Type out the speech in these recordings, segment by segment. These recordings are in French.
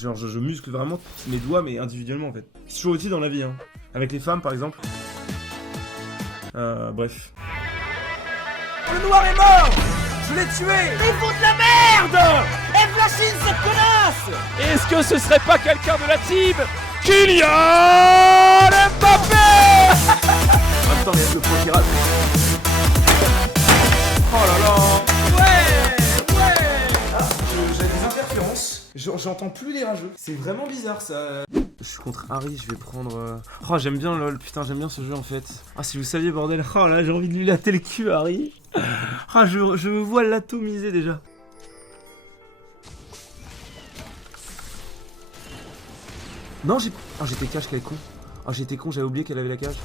Genre je muscle vraiment mes doigts mais individuellement en fait. C'est toujours utile dans la vie hein. Avec les femmes par exemple. Bref. Le noir est mort. Je l'ai tué. Ils font de la merde. Et Flashine cette connasse. Est-ce que ce serait pas quelqu'un de la team Kylian Mbappé? Attends mais le pro qui rate. Oh là là. J'ai des interférences. J'entends plus les rageux. C'est vraiment bizarre ça. Je suis contre Harry, je vais prendre... Oh j'aime bien LOL, putain j'aime bien ce jeu en fait. Ah si vous saviez bordel, oh là j'ai envie de lui latter le cul Harry. Ah je me vois l'atomiser déjà. Non j'ai... Oh j'étais cash qu'elle est con. Oh j'étais con, j'avais oublié qu'elle avait la cage.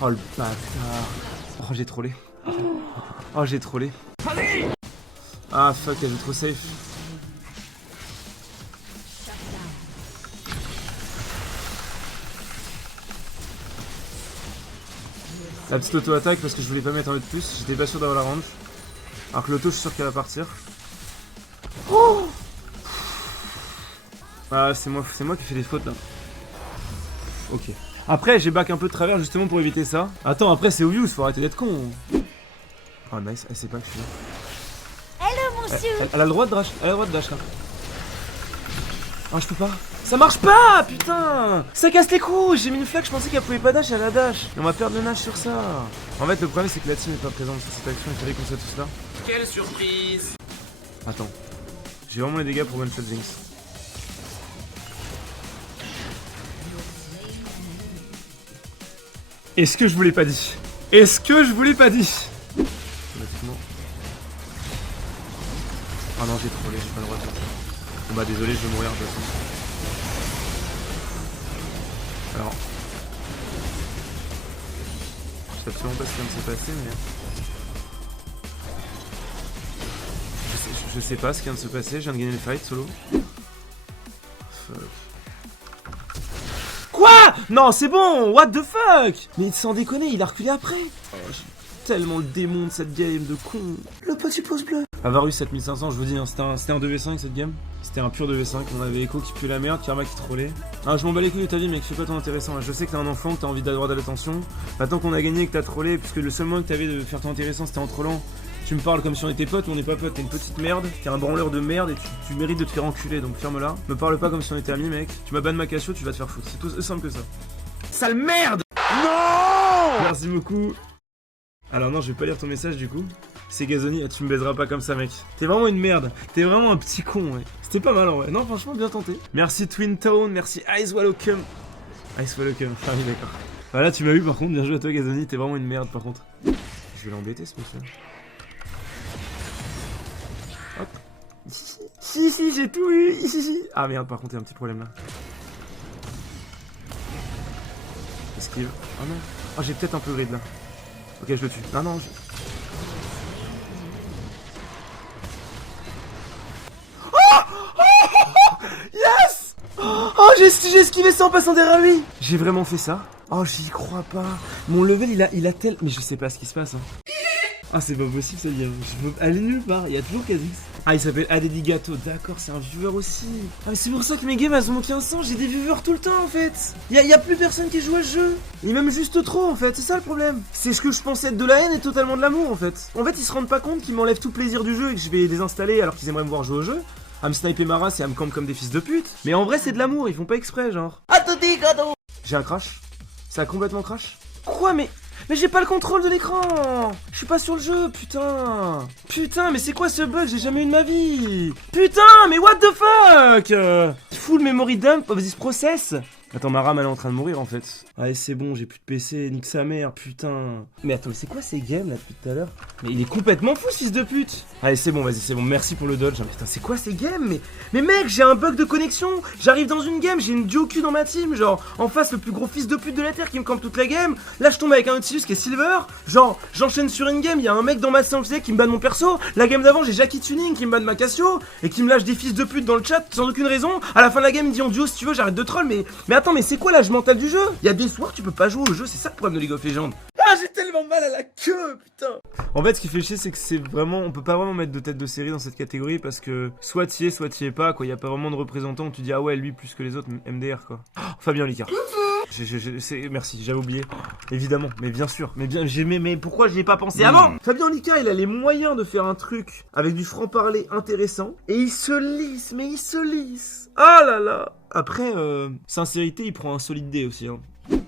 Oh le bâtard. Oh j'ai trollé. Oh j'ai trollé. Ah fuck, elle joue trop safe. La petite auto-attaque parce que je voulais pas mettre un de plus, j'étais pas sûr d'avoir la range. Alors que l'auto je suis sûr qu'elle va partir. Oh ah c'est moi qui fais des fautes là. Ok. Après j'ai back un peu de travers justement pour éviter ça. Attends après c'est obvious, faut arrêter d'être con. Oh nice, elle sait pas que je suis là. Hello monsieur. Elle a le droit de dash, elle a le droit de dash là. Oh je peux pas. Ça marche pas putain. Ça casse les couilles. J'ai mis une flag, je pensais qu'elle pouvait pas dash, elle a dash. Et on va perdre le nage sur ça. En fait le problème c'est que la team est pas présente sur cette action, il fallait qu'on soit tous là. Quelle surprise. Attends. J'ai vraiment les dégâts pour one shot Jinx. Est-ce que je vous l'ai pas dit? Est-ce que je vous l'ai pas dit? Automatiquement. Ah non j'ai trollé, j'ai pas le droit de faire ça. Bon bah désolé, je vais mourir de toute façon. Alors. Je sais absolument pas ce qui vient de se passer mais... Je sais pas ce qui vient de se passer, je viens de gagner le fight solo. Fuck. Quoi? Non c'est bon, what the fuck? Mais sans déconner, il a reculé après. Oh, j'ai tellement le démon de cette game de con. Le petit pouce bleu. Avarus 7500, je vous dis, hein, c'était un 2v5 cette game. C'était un pur 2v5, on avait Echo qui pue la merde, Karma qui trollait. Ah je m'en bats les couilles de ta vie mec, fais pas ton intéressant. Je sais que t'es un enfant, que t'as envie d'avoir de l'attention. Maintenant qu'on a gagné, que t'as trollé, puisque le seul moyen que t'avais de faire ton intéressant c'était en trollant. Tu me parles comme si on était potes, mais on n'est pas potes, t'es une petite merde, t'es un branleur de merde et tu mérites de te faire enculer, donc ferme-la. Me parle pas comme si on était amis mec, tu m'as ban ma cachot, tu vas te faire foutre, c'est tout aussi simple que ça. Sale merde. Non. Merci beaucoup. Alors non, je vais pas lire ton message du coup. C'est Gazoni, tu me baiseras pas comme ça mec. T'es vraiment une merde, t'es vraiment un petit con ouais. C'était pas mal en vrai, non franchement bien tenté. Merci Twin Town, merci Ice Welcome. Ice Welcome, ah oui d'accord. Voilà tu m'as eu par contre, bien joué à toi Gazoni, t'es vraiment une merde par contre. Je vais l'embêter ce monsieur. Hop. Si, j'ai tout eu. Ah merde, par contre, il y a un petit problème là. Esquive. Oh non. Oh, j'ai peut-être un peu grid là. Ok, je le tue. Non. Yes. Oh, j'ai esquivé ça en passant derrière lui. J'ai vraiment fait ça. Oh, j'y crois pas. Mon level, il a tel... Mais je sais pas ce qui se passe. Hein. Ah c'est pas possible ça game, je peux aller nulle part, il y a toujours Kha'Zix. Ah il s'appelle Adedigato, d'accord c'est un viewer aussi. Ah mais c'est pour ça que mes games elles ont 1500, j'ai des viewers tout le temps en fait. Y a plus personne qui joue à ce jeu. Et même juste trop en fait, c'est ça le problème. C'est ce que je pensais être de la haine et totalement de l'amour en fait. En fait ils se rendent pas compte qu'ils m'enlèvent tout plaisir du jeu et que je vais les désinstaller alors qu'ils aimeraient me voir jouer au jeu. À me sniper ma race et à me camp comme des fils de pute. Mais en vrai c'est de l'amour, ils font pas exprès genre. J'ai un crash. Ça a complètement crash. Quoi mais j'ai pas le contrôle de l'écran. Je suis pas sur le jeu, putain. Putain, mais c'est quoi ce bug? J'ai jamais eu de ma vie. Putain, mais what the fuck? Full memory dump of this process. Attends, ma RAM elle est en train de mourir en fait. Allez c'est bon, j'ai plus de PC, nique sa mère, putain. Mais attends, c'est quoi ces games là depuis tout à l'heure? Mais il est complètement fou ce fils de pute. Allez c'est bon, vas-y c'est bon, merci pour le dodge. Putain c'est quoi ces games? Mais mec, j'ai un bug de connexion. J'arrive dans une game, j'ai une duo Q dans ma team. Genre, en face le plus gros fils de pute de la terre qui me campe toute la game. Là je tombe avec un Nautilus qui est silver. Genre, j'enchaîne sur une game, il y a un mec dans ma CNC qui me banne mon perso. La game d'avant j'ai Jackie Tuning qui me banne ma Cassio. Et qui me lâche des fils de pute dans le chat sans aucune raison. À la fin de la game il me dit en duo si tu veux j'arrête de troll. Mais attends, mais c'est quoi l'âge mental du jeu? Il y a des soirs tu peux pas jouer au jeu, c'est ça le problème de League of Legends. j'ai tellement mal à la queue, putain. En fait, ce qui fait chier, c'est que c'est vraiment, on peut pas vraiment mettre de tête de série dans cette catégorie parce que soit t'y es pas, quoi. Y a pas vraiment de représentant où tu dis ah ouais, lui plus que les autres, MDR, quoi. Oh, Fabien Licard. Merci, j'avais oublié. Évidemment, mais bien sûr, mais pourquoi j'y ai pas pensé avant? Fabien Licard, il a les moyens de faire un truc avec du franc-parler intéressant et il se lisse. Ah là là. Après, sincérité, il prend un solide dé aussi, hein.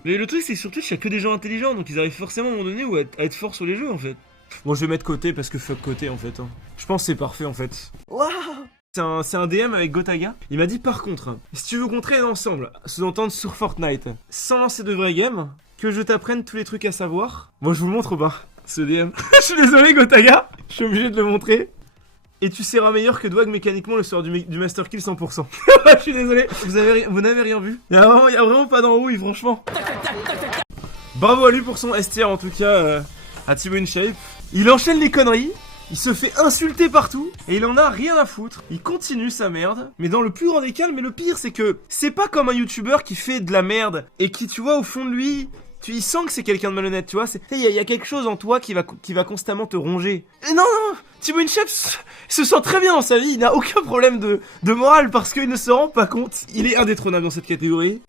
Mais le truc, c'est que sur Twitch, il y a que des gens intelligents, donc ils arrivent forcément à un moment donné à être forts sur les jeux, en fait. Bon, je vais mettre côté parce que fuck côté, en fait. Hein. Je pense que c'est parfait, en fait. Waouh. C'est un DM avec Gotaga. Il m'a dit par contre, si tu veux qu'on traîne ensemble, sous-entendre sur Fortnite, sans lancer de vraie game, que je t'apprenne tous les trucs à savoir. Moi, je vous le montre ou pas, ce DM. Je suis désolé, Gotaga. Je suis obligé de le montrer. Et tu seras meilleur que Dwag mécaniquement le soir du Master Kill 100%. Je suis désolé, vous n'avez rien vu. Il y a vraiment pas d'embrouille, franchement. Bravo à lui pour son STR en tout cas, à Thibaut InShape. Il enchaîne les conneries, il se fait insulter partout, et il en a rien à foutre. Il continue sa merde, mais dans le plus grand des calmes, mais le pire c'est que c'est pas comme un YouTuber qui fait de la merde, et qui tu vois au fond de lui... Il sent que c'est quelqu'un de malhonnête, tu vois. Il y a quelque chose en toi qui va constamment te ronger. Et non, Thibaut InShape se sent très bien dans sa vie. Il n'a aucun problème de morale parce qu'il ne se rend pas compte. Il est indétrônable dans cette catégorie.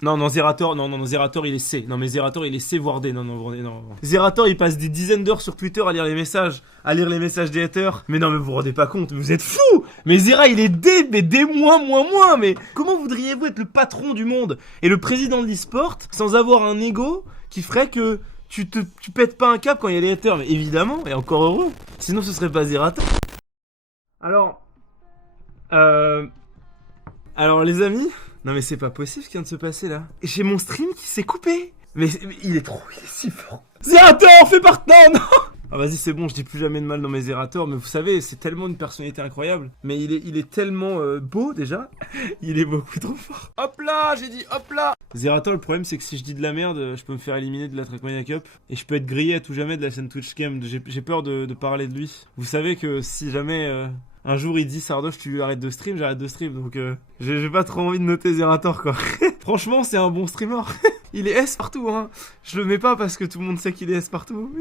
Non, Zerator, Zerator il est C. Non, mais Zerator il est C voire D. Non. Zerator il passe des dizaines d'heures sur Twitter à lire les messages des haters. Mais non, mais vous vous rendez pas compte, vous êtes fous. Mais Zera il est D, mais D moins. Mais comment voudriez-vous être le patron du monde et le président de l'e-sport sans avoir un ego qui ferait que tu pètes pas un cap quand il y a des haters? Mais évidemment, et encore heureux. Sinon ce serait pas Zerator. Alors les amis, non mais c'est pas possible ce qui vient de se passer là. J'ai mon stream qui s'est coupé. Mais il est si fort. Zerator, fais partie. Non. Ah vas-y c'est bon, je dis plus jamais de mal dans mes Zerator, mais vous savez, c'est tellement une personnalité incroyable. Mais il est tellement beau déjà, il est beaucoup trop fort. Hop là, j'ai dit hop là. Zerator, le problème c'est que si je dis de la merde, je peux me faire éliminer de la Trackmania Cup. Et je peux être grillé à tout jamais de la scène Twitch Game. J'ai peur de parler de lui. Vous savez que si jamais... un jour il dit Sardoche tu arrêtes de stream, j'arrête de stream, donc j'ai pas trop envie de noter Zerator quoi. Franchement c'est un bon streamer. Il est S partout hein. Je le mets pas parce que tout le monde sait qu'il est S partout.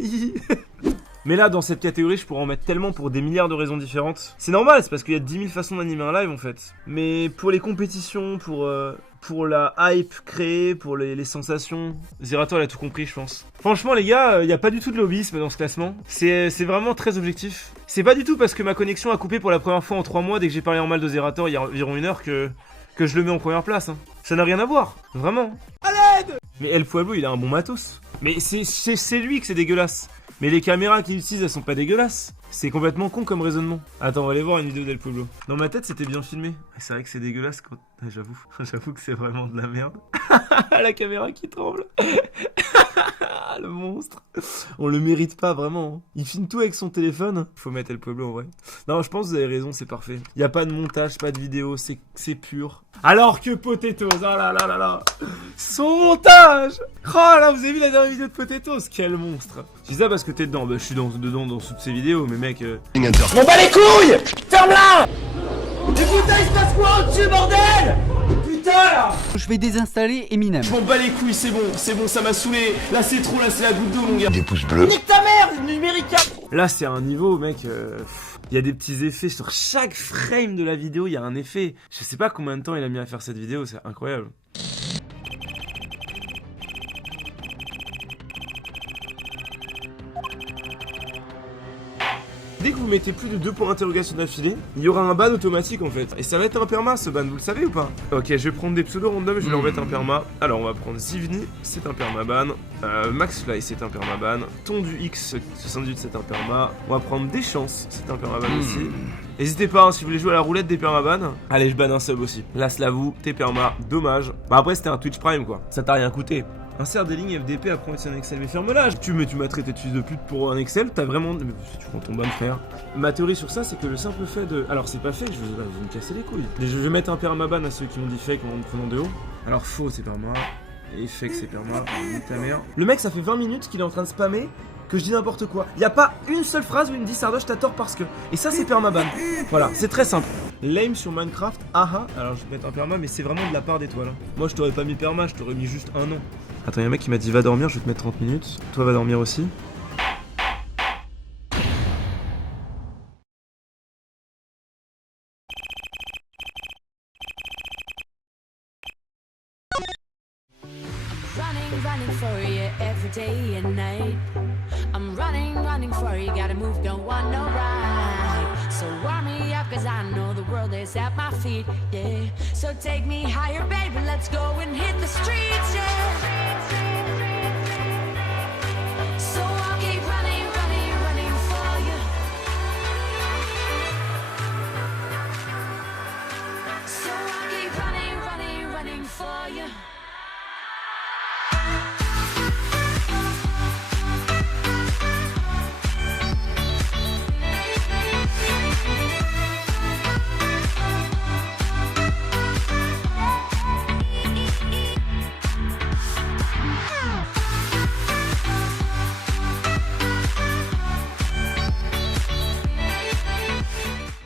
Mais là dans cette catégorie je pourrais en mettre tellement pour des milliards de raisons différentes. C'est normal, c'est parce qu'il y a 10 000 façons d'animer un live en fait. Mais pour les compétitions, pour la hype créée, pour les sensations, Zerator il a tout compris je pense. Franchement les gars, il n'y a pas du tout de lobbyisme dans ce classement. C'est vraiment très objectif. C'est pas du tout parce que ma connexion a coupé pour la première fois en 3 mois dès que j'ai parlé en mal de Zerator il y a environ 1 heure que je le mets en première place. Hein. Ça n'a rien à voir, vraiment. À l'aide. Mais El Pueblo il a un bon matos. Mais c'est lui que c'est dégueulasse. Mais les caméras qu'il utilise elles sont pas dégueulasses. C'est complètement con comme raisonnement. Attends, on va aller voir une vidéo d'El Pueblo. Dans ma tête, c'était bien filmé. C'est vrai que c'est dégueulasse quand... J'avoue que c'est vraiment de la merde. La caméra qui tremble. Le monstre. On le mérite pas vraiment. Il filme tout avec son téléphone. Faut mettre El Pueblo en vrai. Non, je pense que vous avez raison, c'est parfait. Y a pas de montage, pas de vidéo, c'est pur. Alors que Potatoes, oh là là là là. Son montage. Oh là, vous avez vu la dernière vidéo de Potatoes? Quel monstre. Je dis ça parce que t'es dedans. Bah, je suis dedans dans toutes ces vidéos, mais mec... M'en bats les couilles. Ferme-la. Du putain, il se passe quoi au-dessus, bordel? Putain là. Je vais désinstaller Eminem. Je m'en bats les couilles, c'est bon, ça m'a saoulé. Là c'est trop, là c'est la goutte d'eau mon gars. Des pouces bleus. Nique ta mère, numérique. Là c'est un niveau mec, il y a des petits effets sur chaque frame de la vidéo, il y a un effet. Je sais pas combien de temps il a mis à faire cette vidéo, c'est incroyable. Dès que vous mettez plus de 2 points d'interrogation d'affilée, il y aura un ban automatique en fait. Et ça va être un perma ce ban, vous le savez ou pas? Ok, je vais prendre des pseudos random, je vais leur mettre un perma. Alors on va prendre Zivni, c'est un perma ban. Maxfly, c'est un perma ban. Tondu X78, c'est un perma. On va prendre des chances, c'est un perma ban aussi. N'hésitez pas, hein, si vous voulez jouer à la roulette des permaban. Allez, je banne un sub aussi. Là, Slavou, t'es perma, dommage. Bah après, c'était un Twitch Prime quoi. Ça t'a rien coûté. Insère des lignes FDP après un Excel. Mais ferme-la. Tu m'as traité de fils de pute pour un Excel. T'as vraiment... Mais tu prends ton ban frère. Ma théorie sur ça, c'est que le simple fait de... Alors, c'est pas fake, vous me cassez les couilles. Je vais mettre un permaban à ceux qui m'ont dit fake en me prenant de haut. Alors, faux, c'est perma. Et fake, c'est perma. Nique ta mère. Le mec, ça fait 20 minutes qu'il est en train de spammer. Que je dis n'importe quoi. Y a pas une seule phrase où il me dit Sardoche t'as tort parce que. Et ça c'est permaban. Voilà, c'est très simple. Lame sur Minecraft, aha. Alors je vais mettre un perma mais c'est vraiment de la part d'étoile. Moi je t'aurais pas mis perma, je t'aurais mis juste un an. Attends, y'a un mec qui m'a dit va dormir, je vais te mettre 30 minutes. Toi va dormir aussi. Running for you every day and night. I'm running for you, gotta move, don't want no ride. So warm me up, cause I know the world is at my feet, yeah. So take me higher, baby, let's go and hit the streets, yeah. So I'll keep running for you. So I'll keep running for you.